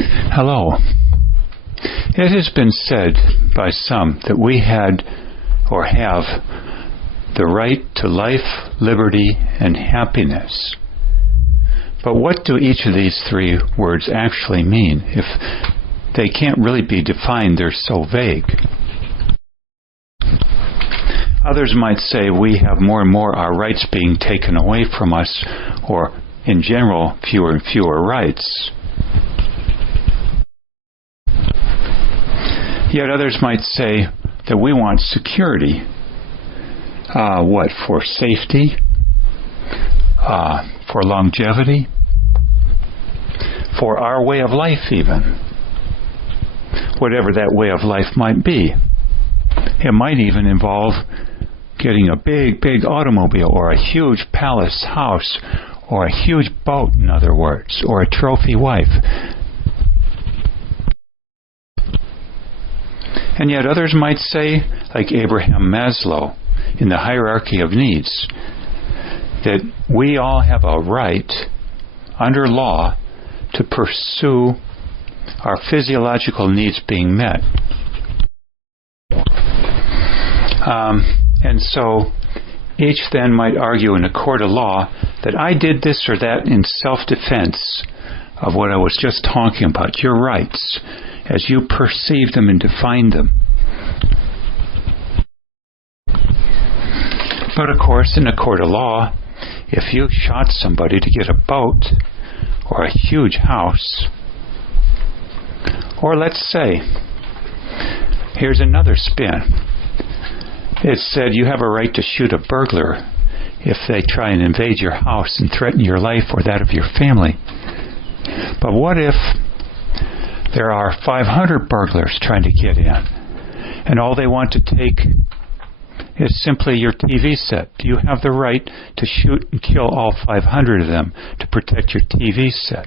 Hello. It has been said by some that we had or have the right to life, liberty, and happiness. But what do each of these three words actually mean? If they can't really be defined, they're so vague. Others might say we have more and more our rights being taken away from us, or in general, fewer and fewer rights. Yet others might say that we want security. For safety? For longevity? For our way of life even. Whatever that way of life might be. It might even involve getting a big, big automobile, or a huge palace house, or a huge boat, in other words, or a trophy wife. And yet others might say, like Abraham Maslow, in the hierarchy of needs, that we all have a right, under law, to pursue our physiological needs being met. And so each then might argue in a court of law that I did this or that in self-defense of what I was just talking about, your rights, as you perceive them and define them. But of course, in a court of law, if you shot somebody to get a boat or a huge house, or let's say, here's another spin. It said you have a right to shoot a burglar if they try and invade your house and threaten your life or that of your family. But what if there are 500 burglars trying to get in, and all they want to take is simply your TV set? Do you have the right to shoot and kill all 500 of them to protect your TV set?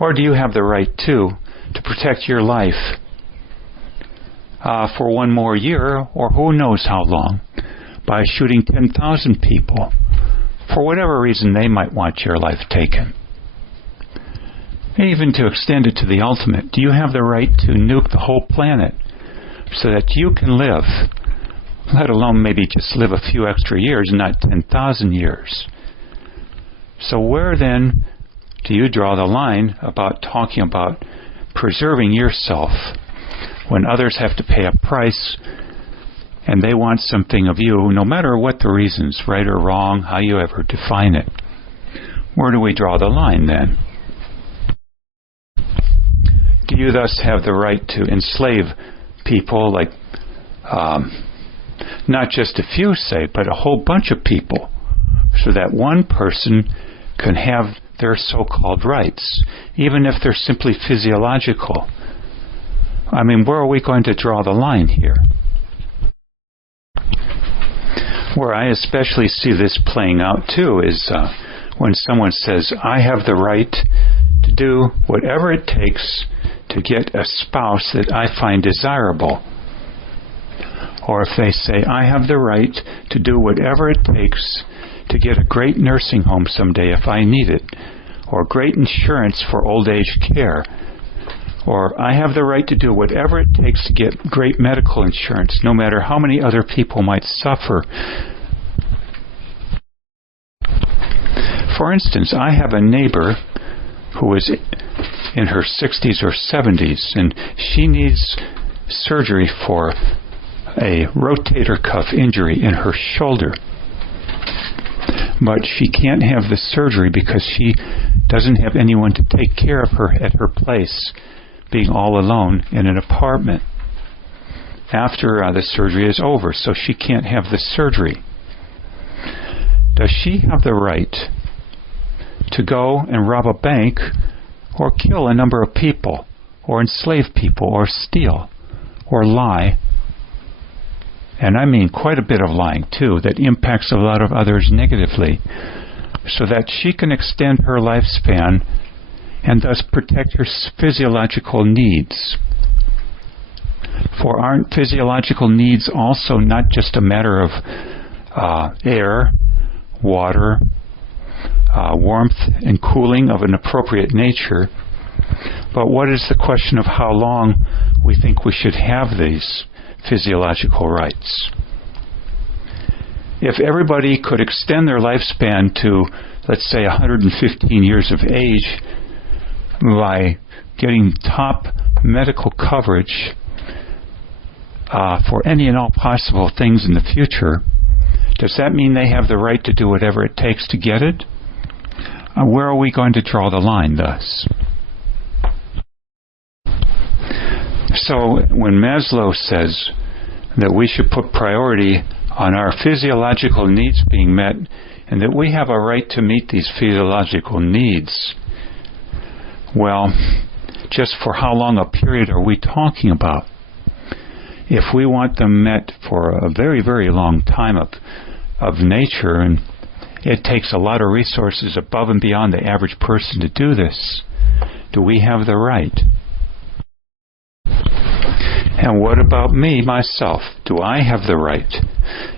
Or do you have the right, too, to protect your life for one more year, or who knows how long, by shooting 10,000 people, for whatever reason they might want your life taken? Even to extend it to the ultimate, do you have the right to nuke the whole planet so that you can live, let alone maybe just live a few extra years, not 10,000 years? So where then do you draw the line about talking about preserving yourself when others have to pay a price and they want something of you, no matter what the reasons, right or wrong, how you ever define it? Where do we draw the line then? Do you thus have the right to enslave people, like not just a few, say, but a whole bunch of people, so that one person can have their so-called rights, even if they're simply physiological? I mean, where are we going to draw the line here? Where I especially see this playing out, too, is when someone says, I have the right to do whatever it takes to get a spouse that I find desirable. Or if they say, I have the right to do whatever it takes to get a great nursing home someday if I need it, or great insurance for old age care, or I have the right to do whatever it takes to get great medical insurance, no matter how many other people might suffer. For instance, I have a neighbor who is in her 60s or 70s, and she needs surgery for a rotator cuff injury in her shoulder. But she can't have the surgery because she doesn't have anyone to take care of her at her place, being all alone in an apartment after the surgery is over, so she can't have the surgery. Does she have the right to go and rob a bank, or kill a number of people, or enslave people, or steal, or lie? And I mean quite a bit of lying, too, that impacts a lot of others negatively, so that she can extend her lifespan and thus protect her physiological needs. For aren't physiological needs also not just a matter of air, water, warmth and cooling of an appropriate nature. But what is the question of how long we think we should have these physiological rights? If everybody could extend their lifespan to, let's say, 115 years of age by getting top medical coverage for any and all possible things in the future, does that mean they have the right to do whatever it takes to get it? Where are we going to draw the line thus? So when Maslow says that we should put priority on our physiological needs being met and that we have a right to meet these physiological needs, well, just for how long a period are we talking about? If we want them met for a very, very long time of nature, and it takes a lot of resources above and beyond the average person to do this, do we have the right? And what about me, myself? Do I have the right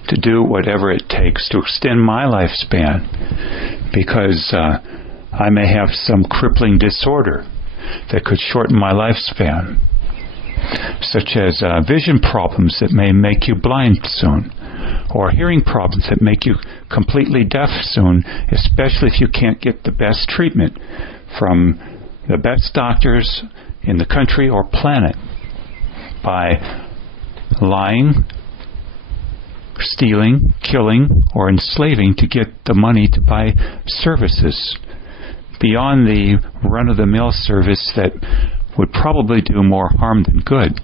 to do whatever it takes to extend my lifespan? Because I may have some crippling disorder that could shorten my lifespan, such as vision problems that may make you blind soon, or hearing problems that make you completely deaf soon, especially if you can't get the best treatment from the best doctors in the country or planet by lying, stealing, killing, or enslaving to get the money to buy services beyond the run-of-the-mill service that would probably do more harm than good.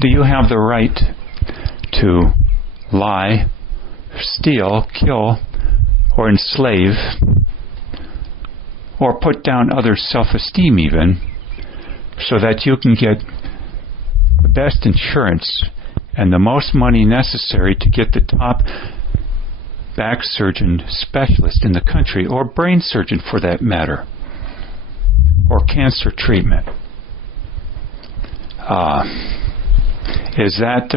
Do you have the right to lie, steal, kill, or enslave, or put down others' self-esteem even, so that you can get the best insurance and the most money necessary to get the top back surgeon specialist in the country, or brain surgeon for that matter, or cancer treatment? Is that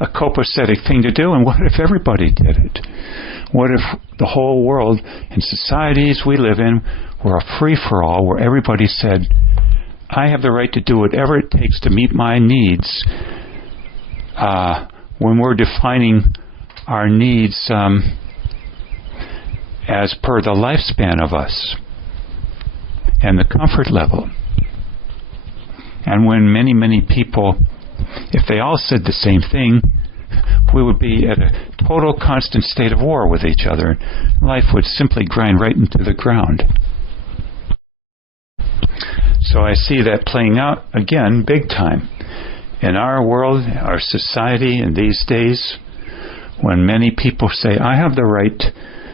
a copacetic thing to do? And what if everybody did it? What if the whole world and societies we live in were a free-for-all where everybody said, I have the right to do whatever it takes to meet my needs, when we're defining our needs as per the lifespan of us and the comfort level. And when many, many people, if they all said the same thing, we would be at a total constant state of war with each other. Life would simply grind right into the ground. So I see that playing out again big time in our world, our society in these days, when many people say, I have the right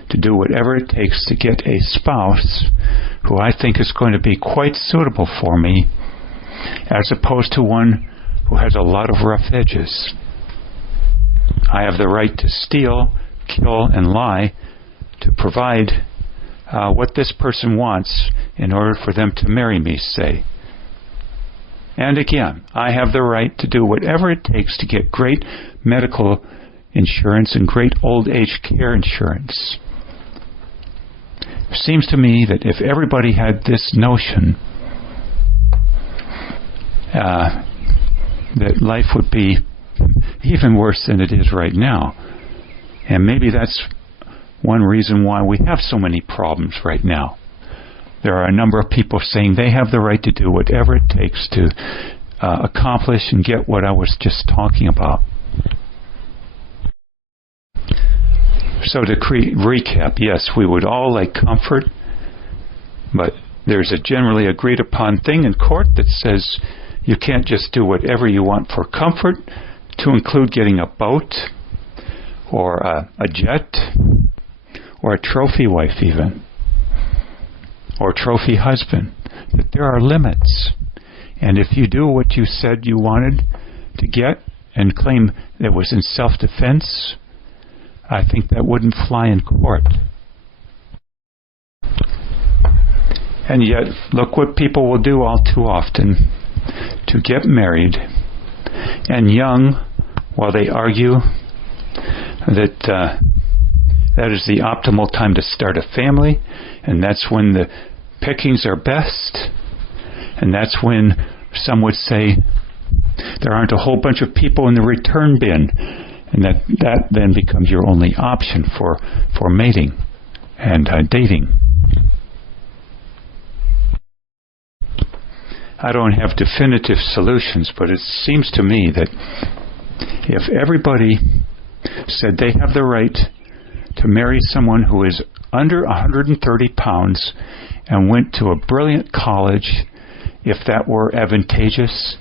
to do whatever it takes to get a spouse who I think is going to be quite suitable for me, as opposed to one who has a lot of rough edges. I have the right to steal, kill, and lie to provide what this person wants in order for them to marry me, say. And again, I have the right to do whatever it takes to get great medical insurance and great old age care insurance. It seems to me that if everybody had this notion, that life would be even worse than it is right now. And maybe that's one reason why we have so many problems right now. There are a number of people saying they have the right to do whatever it takes to accomplish and get what I was just talking about. So to recap, yes, we would all like comfort, but there's a generally agreed upon thing in court that says you can't just do whatever you want for comfort, to include getting a boat or a jet or a trophy wife even, or trophy husband, that there are limits. And if you do what you said you wanted to get and claim it was in self-defense, I think that wouldn't fly in court. And yet, look what people will do all too often to get married, and young, while they argue that that is the optimal time to start a family, and that's when the pickings are best, and that's when some would say there aren't a whole bunch of people in the return bin, and that then becomes your only option for mating and dating. I don't have definitive solutions, but it seems to me that if everybody said they have the right to marry someone who is under 130 pounds and went to a brilliant college, if that were advantageous,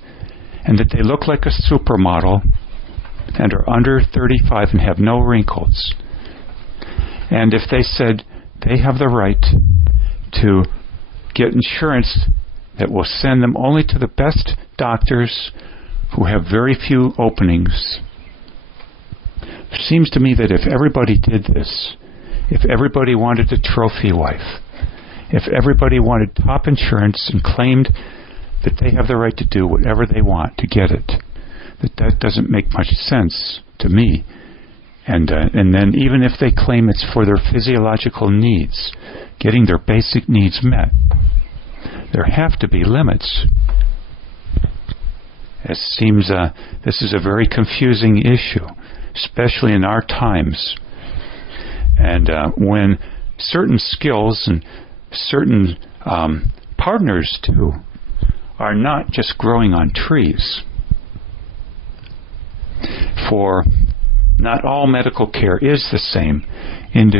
and that they look like a supermodel and are under 35 and have no wrinkles, and if they said they have the right to get insurance that will send them only to the best doctors who have very few openings. It seems to me that if everybody did this, if everybody wanted a trophy wife, if everybody wanted top insurance and claimed that they have the right to do whatever they want to get it, that doesn't make much sense to me. And then even if they claim it's for their physiological needs, getting their basic needs met, there have to be limits. It seems this is a very confusing issue, especially in our times. And when certain skills and certain partners too are not just growing on trees. For not all medical care is the same in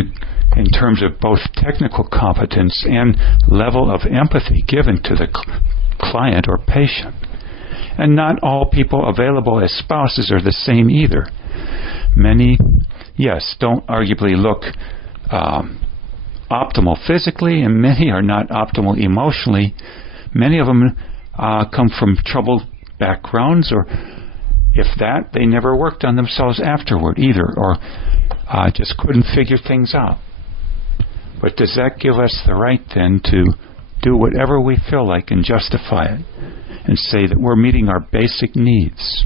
terms of both technical competence and level of empathy given to the client or patient. And not all people available as spouses are the same either. Many, yes, don't arguably look optimal physically, and many are not optimal emotionally. Many of them come from troubled backgrounds, or if that, they never worked on themselves afterward either, or just couldn't figure things out. But does that give us the right then to do whatever we feel like and justify it and say that we're meeting our basic needs?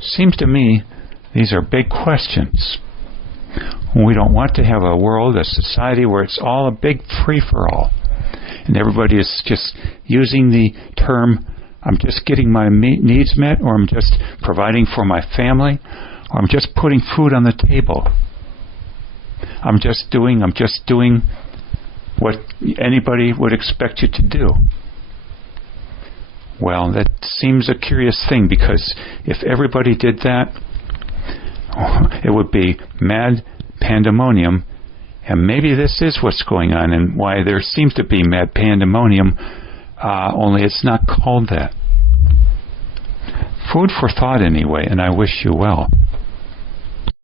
Seems to me these are big questions. We don't want to have a world, a society where it's all a big free-for-all and everybody is just using the term, I'm just getting my needs met, or I'm just providing for my family, or I'm just putting food on the table. I'm just doing what anybody would expect you to do. Well, that seems a curious thing, because if everybody did that, it would be mad pandemonium, and maybe this is what's going on and why there seems to be mad pandemonium, only it's not called that. Food for thought anyway, and I wish you well.